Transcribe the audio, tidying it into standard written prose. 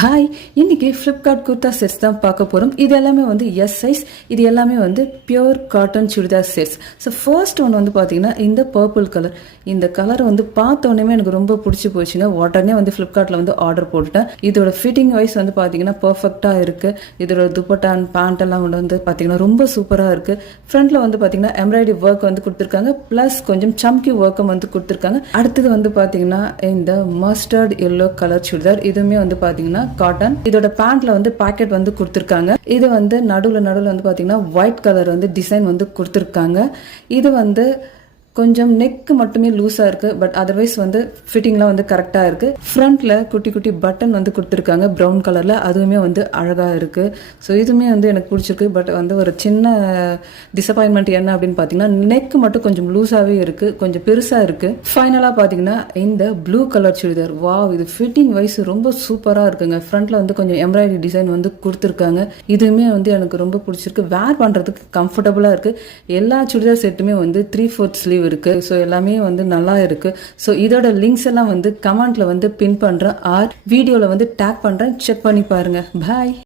Hi, இன்னைக்கு Flipkart kurta sets தான் பார்க்க போகிறோம். இது எல்லாமே வந்து எஸ் சைஸ். இது எல்லாமே வந்து pure cotton churidar sets. So first one வந்து பார்த்தீங்கன்னா இந்த பர்பிள் கலர். இந்த கலர் வந்து பார்த்தோன்னே எனக்கு ரொம்ப பிடிச்சி போச்சுங்க. உடனே வந்து ஃப்ளிப்கார்ட்டில் வந்து ஆர்டர் போட்டுட்டேன். இதோட ஃபிட்டிங் வைஸ் வந்து பார்த்தீங்கன்னா பர்ஃபெக்டாக இருக்குது. இதோட துப்பட்டா அண்ட் பேண்ட் எல்லாம் வந்து பார்த்தீங்கன்னா ரொம்ப சூப்பராக இருக்குது. ஃப்ரண்ட்டில் வந்து பார்த்தீங்கன்னா எம்ப்ராய்டரி ஒர்க் வந்து கொடுத்துருக்காங்க. ப்ளஸ் கொஞ்சம் சம்கி ஒர்க்கும் வந்து கொடுத்துருக்காங்க. அடுத்தது வந்து பார்த்தீங்கன்னா இந்த மஸ்டர்ட் எல்லோ கலர் சுடிதார். இதுவுமே வந்து பார்த்தீங்கன்னா காட்டன். இதோட பேண்ட்ல வந்து பாக்கெட் வந்து கொடுத்துருக்காங்க. இது வந்து நடுவில் வந்து பாத்தீங்கன்னா ஒயிட் கலர் வந்து டிசைன் வந்து கொடுத்துருக்காங்க. இது வந்து கொஞ்சம் நெக் மட்டுமே லூஸாக இருக்குது. பட் அதர்வைஸ் வந்து ஃபிட்டிங்லாம் வந்து கரெக்டாக இருக்குது. ஃப்ரண்ட்டில் குட்டி குட்டி பட்டன் வந்து கொடுத்துருக்காங்க ப்ரௌன் கலரில். அதுவுமே வந்து அழகாக இருக்குது. ஸோ இதுவுமே வந்து எனக்கு பிடிச்சிருக்கு. பட் வந்து ஒரு சின்ன டிசப்பாயின்மெண்ட் என்ன அப்படின்னு பார்த்தீங்கன்னா நெக் மட்டும் கொஞ்சம் லூஸாகவே இருக்குது, கொஞ்சம் பெருசாக இருக்குது. ஃபைனலாக பார்த்தீங்கன்னா இந்த ப்ளூ கலர் சுடிதார், வாவ், இது ஃபிட்டிங் வைஸ் ரொம்ப சூப்பராக இருக்குங்க. ஃப்ரண்ட்டில் வந்து கொஞ்சம் எம்ப்ராய்டரி டிசைன் வந்து கொடுத்துருக்காங்க. இதுவுமே வந்து எனக்கு ரொம்ப பிடிச்சிருக்கு. வேர் பண்ணுறதுக்கு கம்ஃபர்டபுளாக இருக்குது. எல்லா சுடிதார் செட்டுமே வந்து 3/4 ஸ்லீவ் இருக்கு. ஸோ எல்லாமே வந்து நல்லா இருக்கு. ஸோ இதோட லிங்க்ஸ் எல்லாம் வந்து கமெண்ட்ல வந்து பின் பண்றேன் ஆர் வீடியோல வந்து டேக் பண்றேன். செக் பண்ணி பாருங்க. பாய்.